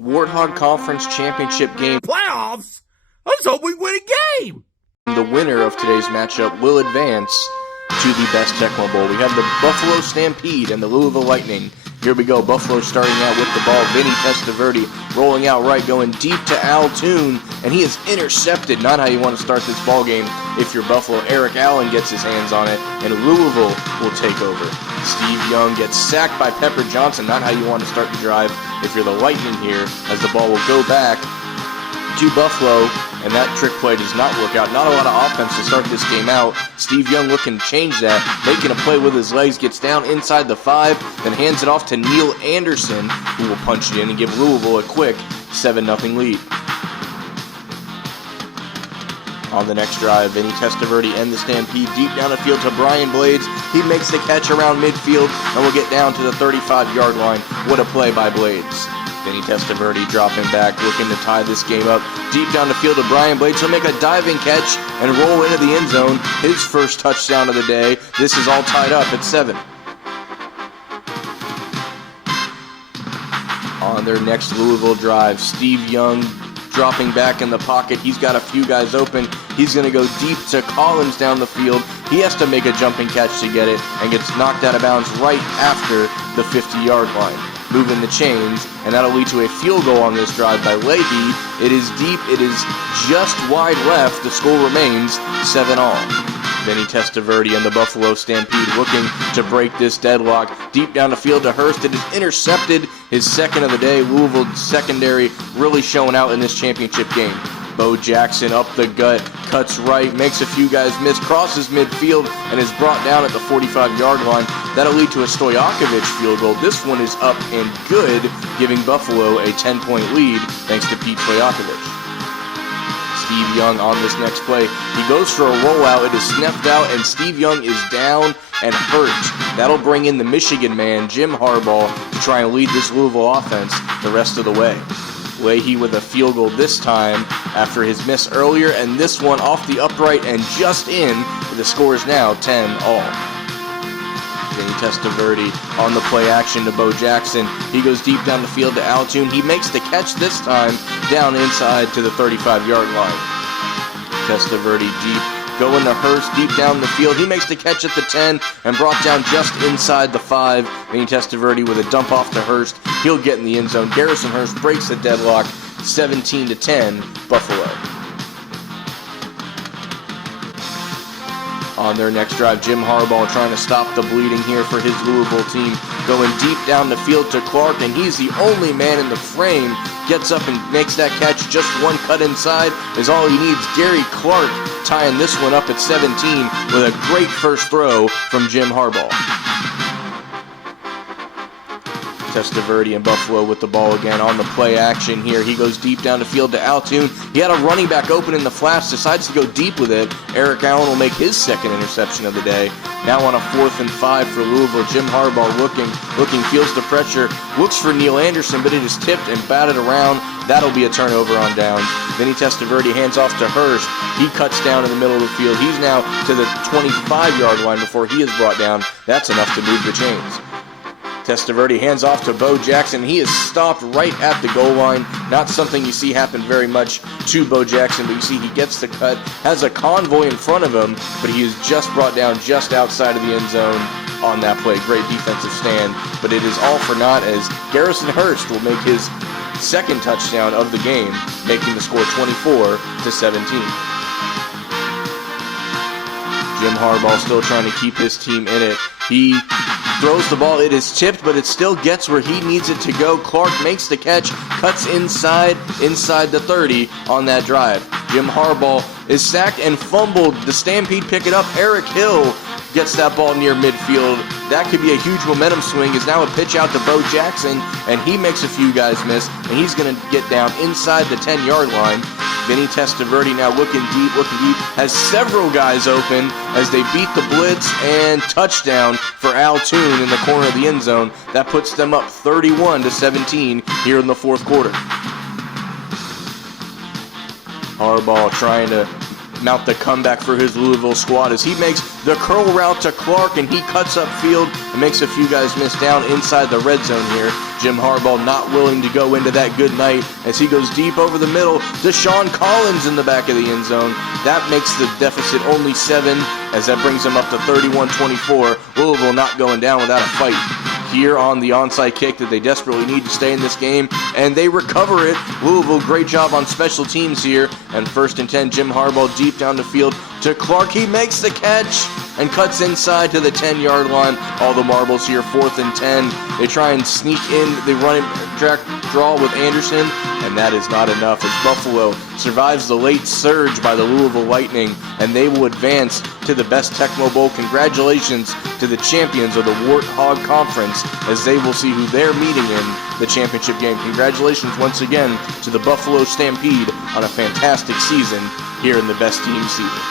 Warthog Conference Championship game. Playoffs? Let's hope we win a game! The winner of today's matchup will advance to the Best Tecmo Bowl. We have the Buffalo Stampede and the Louisville Lightning. Here we go. Buffalo starting out with the ball. Vinny Testaverde rolling out right, going deep to Al Toon, and he is intercepted. Not how you want to start this ball game if you're Buffalo. Eric Allen gets his hands on it, and Louisville will take over. Steve Young gets sacked by Pepper Johnson. Not how you want to start the drive if you're the Lightning here, as the ball will go back to Buffalo, and that trick play does not work out. Not a lot of offense to start this game out. Steve Young looking to change that, making a play with his legs, gets down inside the 5, then hands it off to Neil Anderson, who will punch it in and give Louisville a quick 7-0 lead. On the next drive, Vinny Testaverde and the Stampede deep down the field to Brian Blades. He makes the catch around midfield and will get down to the 35-yard line. What a play by Blades. Vinny Testaverde dropping back, looking to tie this game up. Deep down the field to Brian Blades. He'll make a diving catch and roll into the end zone. His first touchdown of the day. This is all tied up at 7. On their next Louisville drive, Steve Young dropping back in the pocket. He's got a few guys open. He's going to go deep to Collins down the field. He has to make a jumping catch to get it and gets knocked out of bounds right after the 50-yard line. Moving the chains, and that'll lead to a field goal on this drive by Leahy. It is deep, it is just wide left. The score remains 7-all. Vinny Testaverde and the Buffalo Stampede looking to break this deadlock. Deep down the field to Hurst. It is intercepted, his second of the day. Louisville secondary really showing out in this championship game. Bo Jackson up the gut, cuts right, makes a few guys miss, crosses midfield, and is brought down at the 45-yard line. That'll lead to a Stojakovic field goal. This one is up and good, giving Buffalo a 10-point lead thanks to Pete Stojakovic. Steve Young on this next play. He goes for a rollout. It is snuffed out, and Steve Young is down and hurt. That'll bring in the Michigan man, Jim Harbaugh, to try and lead this Louisville offense the rest of the way. Leahy with a field goal this time after his miss earlier, and this one off the upright and just in. The score is now 10-all. Vinny Testaverde on the play action to Bo Jackson. He goes deep down the field to Al Toon. He makes the catch this time down inside to the 35-yard line. Testaverde deep, going to Hurst deep down the field. He makes the catch at the 10 and brought down just inside the 5. Vinny Testaverde with a dump off to Hurst. He'll get in the end zone. Garrison Hurst breaks the deadlock, 17-10, Buffalo. On their next drive, Jim Harbaugh trying to stop the bleeding here for his Louisville team. Going deep down the field to Clark, and he's the only man in the frame. Gets up and makes that catch. Just one cut inside is all he needs. Gary Clark tying this one up at 17 with a great first throw from Jim Harbaugh. Testaverde and Buffalo with the ball again on the play action here. He goes deep down the field to Al Toon. He had a running back open in the flats, decides to go deep with it. Eric Allen will make his second interception of the day. Now on a 4th and 5 for Louisville. Jim Harbaugh looking, feels the pressure, looks for Neil Anderson, but it is tipped and batted around. That'll be a turnover on downs. Vinny Testaverde hands off to Hurst. He cuts down in the middle of the field. He's now to the 25-yard line before he is brought down. That's enough to move the chains. Testaverde hands off to Bo Jackson. He is stopped right at the goal line. Not something you see happen very much to Bo Jackson, but you see he gets the cut, has a convoy in front of him, but he is just brought down just outside of the end zone on that play. Great defensive stand, but it is all for naught as Garrison Hurst will make his second touchdown of the game, making the score 24-17. Jim Harbaugh still trying to keep his team in it. He throws the ball. It is tipped, but it still gets where he needs it to go. Clark makes the catch, cuts inside the 30 on that drive. Jim Harbaugh is sacked and fumbled. The Stampede pick it up. Eric Hill gets that ball near midfield. That could be a huge momentum swing. Is now a pitch out to Bo Jackson, and he makes a few guys miss, and he's going to get down inside the 10-yard line. Vinny Testaverde now looking deep, has several guys open as they beat the blitz, and touchdown for Al Toon in the corner of the end zone. That puts them up 31-17 here in the fourth quarter. Harbaugh trying to mount the comeback for his Louisville squad as he makes the curl route to Clark, and he cuts upfield and makes a few guys miss down inside the red zone here. Jim Harbaugh not willing to go into that good night as he goes deep over the middle to Sean Collins in the back of the end zone. That makes the deficit only 7 as that brings them up to 31-24. Louisville not going down without a fight here on the onside kick that they desperately need to stay in this game, and they recover it. Louisville, great job on special teams here, and 1st and 10, Jim Harbaugh deep down the field to Clark. He makes the catch and cuts inside to the 10-yard line. All the marbles here, 4th and 10. They try and sneak in the running track draw with Anderson, and that is not enough as Buffalo survives the late surge by the Louisville Lightning, and they will advance to the Best Tecmo Bowl. Congratulations to the champions of the Warthog Conference as they will see who they're meeting in the championship game. Congratulations once again to the Buffalo Stampede on a fantastic season here in the Best Team season.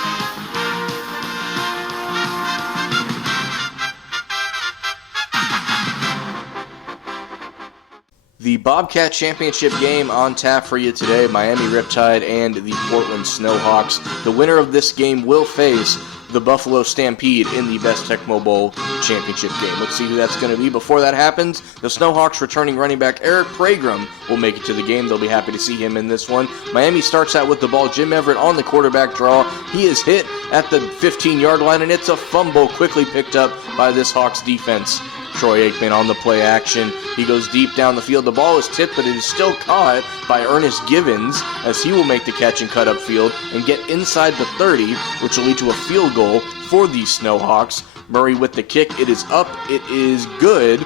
The Bobcat Championship game on tap for you today, Miami Riptide and the Portland Snowhawks. The winner of this game will face the Buffalo Stampede in the Best Tecmo Bowl championship game. Let's see who that's going to be. Before that happens, the Snowhawks returning running back Eric Pragram will make it to the game. They'll be happy to see him in this one. Miami starts out with the ball. Jim Everett on the quarterback draw. He is hit at the 15-yard line, and it's a fumble quickly picked up by this Hawks defense. Troy Aikman on the play action. He goes deep down the field. The ball is tipped, but it is still caught by Ernest Givens as he will make the catch and cut upfield and get inside the 30, which will lead to a field goal for the Snowhawks. Murray with the kick. It is up. It is good.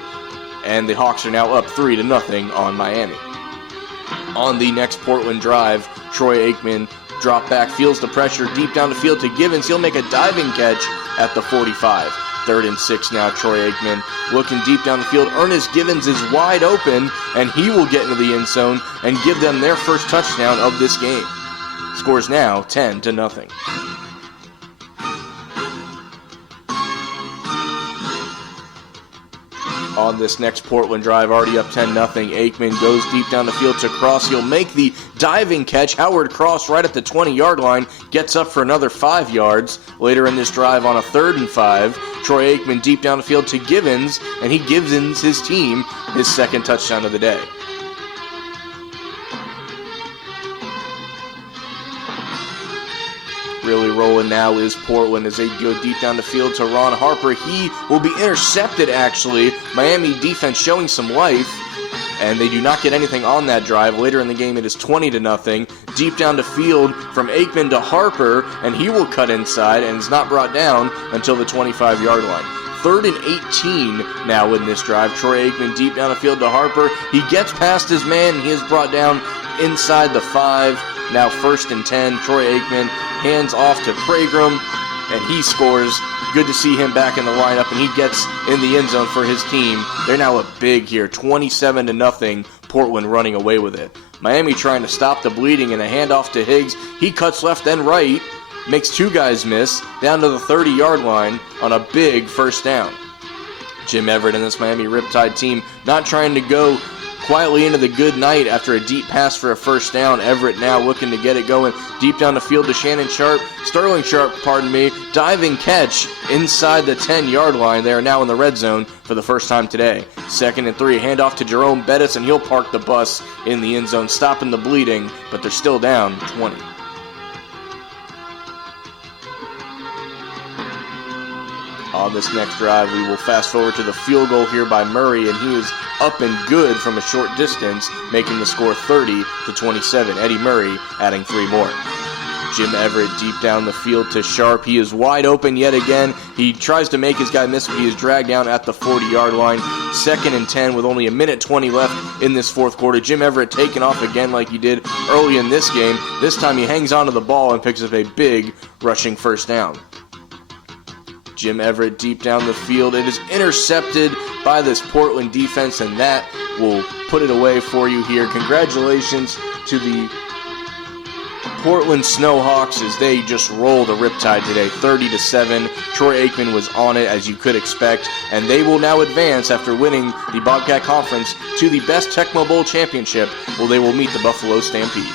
And the Hawks are now up 3-0 on Miami. On the next Portland drive, Troy Aikman drop back, feels the pressure deep down the field to Givens. He'll make a diving catch at the 45. 3rd and 6 now, Troy Aikman looking deep down the field. Ernest Givens is wide open, and he will get into the end zone and give them their first touchdown of this game. Scores now 10-0. On this next Portland drive, already up 10-0, Aikman goes deep down the field to Cross. He'll make the diving catch. Howard Cross right at the 20-yard line gets up for another 5 yards. Later in this drive on a 3rd and 5, Troy Aikman deep down the field to Givens, and he gives his team his second touchdown of the day. Really rolling now is Portland as they go deep down the field to Ron Harper. He will be intercepted, actually. Miami defense showing some life, and they do not get anything on that drive. Later in the game, it is 20-0. Deep down the field from Aikman to Harper, and he will cut inside and is not brought down until the 25-yard line. 3rd and 18 now in this drive. Troy Aikman deep down the field to Harper. He gets past his man, and he is brought down inside the 5. Now 1st and 10. Troy Aikman hands off to Pragram, and he scores. Good to see him back in the lineup, and he gets in the end zone for his team. They're now up big here, 27-0. Portland running away with it. Miami trying to stop the bleeding, and a handoff to Higgs. He cuts left and right, makes 2 guys miss, down to the 30-yard line on a big first down. Jim Everett and this Miami Riptide team not trying to go quietly into the good night after a deep pass for a first down. Everett now looking to get it going deep down the field to Sterling Sharp, diving catch inside the 10-yard line. They are now in the red zone for the first time today. 2nd and 3, handoff to Jerome Bettis, and he'll park the bus in the end zone, stopping the bleeding, but they're still down 20. On this next drive, we will fast forward to the field goal here by Murray, and he is up and good from a short distance, making the score 30-27. Eddie Murray adding 3 more. Jim Everett deep down the field to Sharp. He is wide open yet again. He tries to make his guy miss, but he is dragged down at the 40-yard line. 2nd and 10 with only 1:20 left in this 4th quarter. Jim Everett taking off again like he did early in this game. This time he hangs onto the ball and picks up a big rushing first down. Jim Everett deep down the field. It is intercepted by this Portland defense, and that will put it away for you here. Congratulations to the Portland Snowhawks as they just rolled a Riptide today, 30-7. Troy Aikman was on it, as you could expect, and they will now advance after winning the Bobcat Conference to the Best Tecmo Bowl championship, where they will meet the Buffalo Stampede.